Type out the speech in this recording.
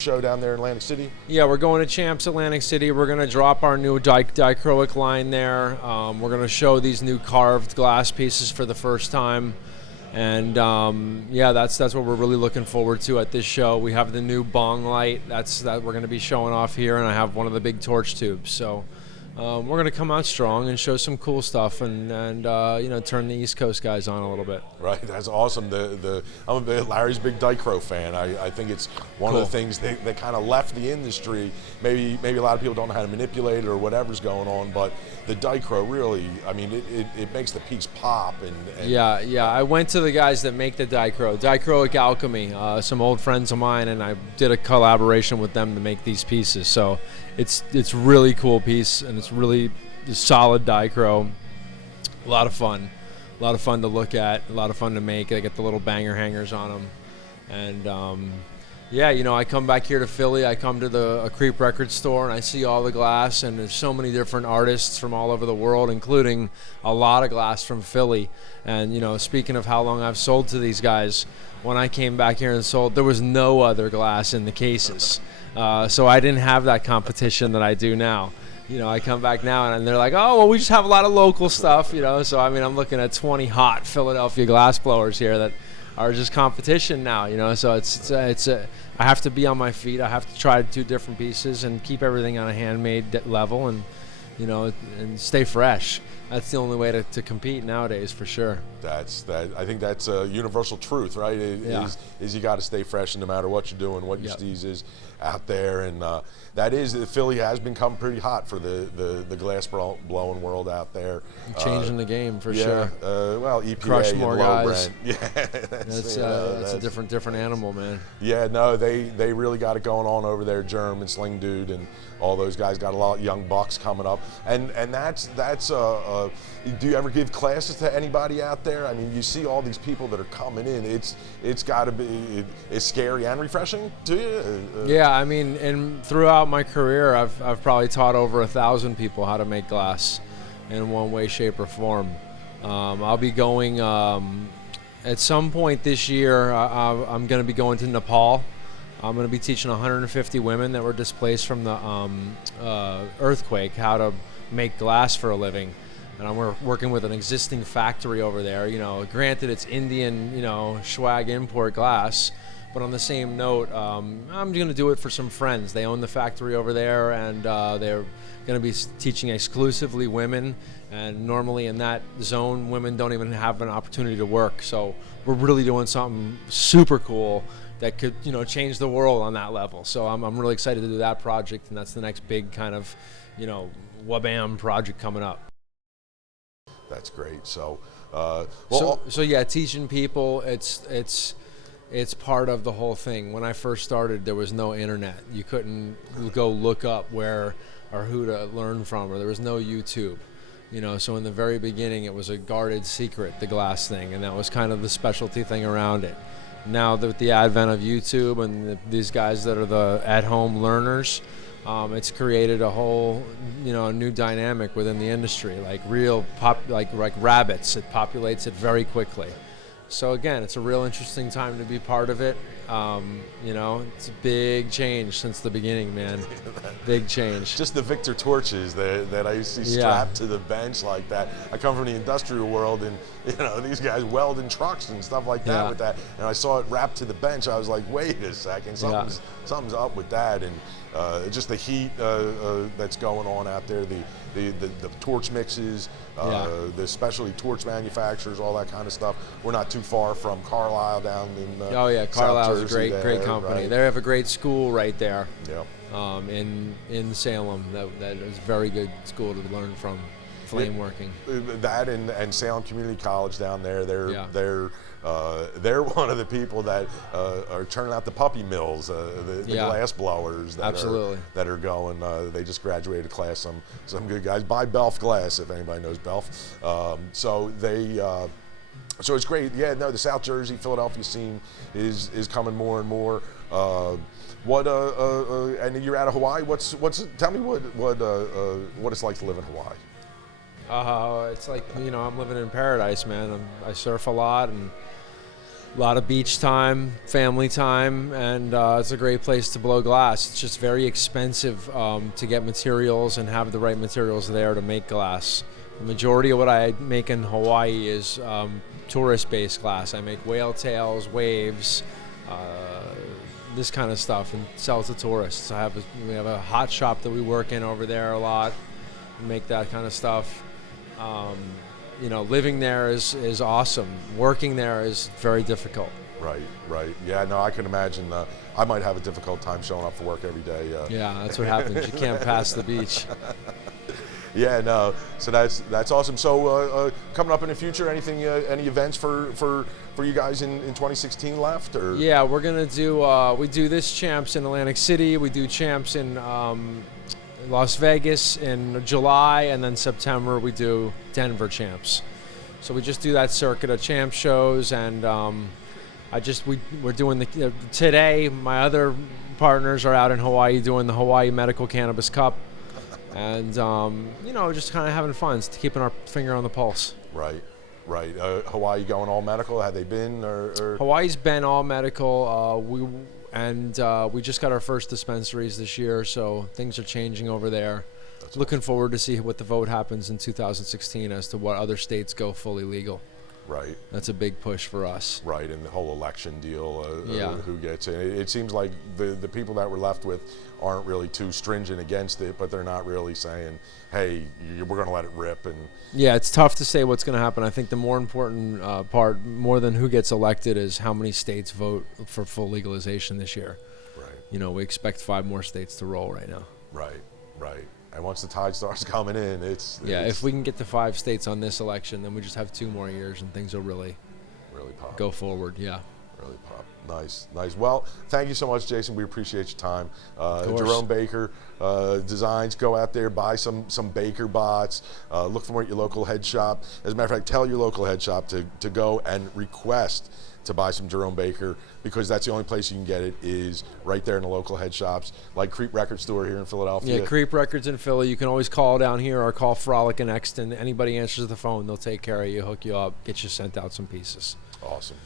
show down there in Atlantic City? Yeah, we're going to Champs Atlantic City. We're going to drop our new dichroic line there. We're going to show these new carved glass pieces for the first time. And yeah, that's what we're really looking forward to at this show. We have the new bong light that we're going to be showing off here, and I have one of the big torch tubes. So we're going to come out strong and show some cool stuff, and turn the East Coast guys on a little bit. Right, that's awesome. I'm Larry's a big dichro fan. I think it's one of the things that kind of left the industry. Maybe a lot of people don't know how to manipulate it or whatever's going on, but the dichro really, I mean, it makes the piece pop. And yeah. I went to the guys that make the Dichroic Alchemy, some old friends of mine, and I did a collaboration with them to make these pieces. So it's really cool piece, and it's really solid dichro. A lot of fun to look at, a lot of fun to make. I get the little banger hangers on them, and yeah, I come back here to Philly. I come to a Creep record store, and I see all the glass, and there's so many different artists from all over the world, including a lot of glass from Philly. And speaking of how long I've sold to these guys, when I came back here and sold, there was no other glass in the cases, so I didn't have that competition that I do now. I come back now and they're like, oh, well, we just have a lot of local stuff, So, I mean, I'm looking at 20 hot Philadelphia glass blowers here that are just competition now, So I have to be on my feet. I have to try to do different pieces and keep everything on a handmade level and, and stay fresh. That's the only way to compete nowadays, for sure. I think that's a universal truth, right? Is you got to stay fresh, and no matter what you're doing, what your steez is out there, and Philly has become pretty hot for the glass blowing world out there. Changing the game for sure. Well, EPA crush more and guys. Yeah, that's a different animal, man. Yeah, no, they really got it going on over there. Germ and Sling Dude and all those guys got a lot of young bucks coming up, and that's. Do you ever give classes to anybody out there? I mean, you see all these people that are coming in. It's got to be it's scary and refreshing to you. Yeah, I mean, and throughout my career, I've probably taught over 1,000 people how to make glass in one way, shape, or form. I'll be going at some point this year. I'm going to be going to Nepal. I'm going to be teaching 150 women that were displaced from the earthquake how to make glass for a living. And I'm working with an existing factory over there. Granted, it's Indian, swag import glass, but on the same note, I'm going to do it for some friends. They own the factory over there, and they're going to be teaching exclusively women. And normally in that zone, women don't even have an opportunity to work. So we're really doing something super cool that could, change the world on that level. So I'm really excited to do that project, and that's the next big kind of, wabam project coming up. That's great. So, so yeah, teaching people, it's part of the whole thing. When I first started, there was no internet. You couldn't go look up where or who to learn from, or there was no YouTube. So in the very beginning, it was a guarded secret, the glass thing, and that was kind of the specialty thing around it. Now with the advent of YouTube and these guys that are the at-home learners, it's created a whole, new dynamic within the industry, like like rabbits. It populates it very quickly. So again, it's a real interesting time to be part of it. It's a big change since the beginning, man. Big change. Just the Victor torches that I used to see strapped to the bench like that. I come from the industrial world, and these guys welding trucks and stuff like that with that. And I saw it wrapped to the bench. I was like, wait a second, something's up with that. And just the heat that's going on out there, the torch mixes, the specialty torch manufacturers, all that kind of stuff. We're not too far from Carlisle down in Carlisle's South Jersey a great company. Right? They have a great school right there. Yeah. In Salem, that is a very good school to learn from. Flame working. That and Salem Community College down there. They're one of the people that are turning out the puppy mills, the glass blowers that are going. They just graduated a class. Some good guys by Belf Glass, if anybody knows Belf. So it's great. Yeah, no, the South Jersey, Philadelphia scene is coming more and more. And you're out of Hawaii. Tell me what it's like to live in Hawaii. It's like, I'm living in paradise, man. I surf a lot, and A lot of beach time, family time, and it's a great place to blow glass. It's just very expensive to get materials and have the right materials there to make glass. The majority of what I make in Hawaii is tourist-based glass. I make whale tails, waves, this kind of stuff, and sell to tourists. We have a hot shop that we work in over there a lot, and make that kind of stuff. Living there is awesome. Working there is very difficult. Right. Yeah, no, I can imagine. I might have a difficult time showing up for work every day. Yeah, that's what happens. You can't pass the beach. Yeah, no. So that's awesome. So coming up in the future, anything, any events for you guys in 2016 left? Or? Yeah, we're gonna do. We do this champs in Atlantic City. We do champs in Las Vegas in July, and then September we do Denver champs. So we just do that circuit of champ shows, and we're doing today. My other partners are out in Hawaii doing the Hawaii Medical Cannabis Cup, and just kind of having fun, keeping our finger on the pulse. Right. Hawaii going all medical? Had they been or? Hawaii's been all medical. We just got our first dispensaries this year, so things are changing over there. That's looking forward to see what the vote happens in 2016 as to what other states go fully legal. Right. That's a big push for us. Right, and the whole election deal, yeah. Who gets it. It seems like the people that we're left with aren't really too stringent against it, but they're not really saying, hey, we're going to let it rip. And yeah, it's tough to say what's going to happen. I think the more important part, more than who gets elected, is how many states vote for full legalization this year. Right. We expect 5 more states to roll right now. Right. And once the tide starts coming in, if we can get to 5 states on this election, then we just have 2 more years and things will really pop. Go forward. Yeah. Really pop. Nice. Well, thank you so much, Jason. We appreciate your time. Jerome Baker Designs. Go out there, buy some Baker bots. Look for them at your local head shop. As a matter of fact, tell your local head shop to go and request to buy some Jerome Baker, because that's the only place you can get it is right there in the local head shops, like Creep Record Store here in Philadelphia. Yeah, Creep Records in Philly. You can always call down here or call Frolic and Exton. Anybody answers the phone, they'll take care of you, hook you up, get you sent out some pieces. Awesome.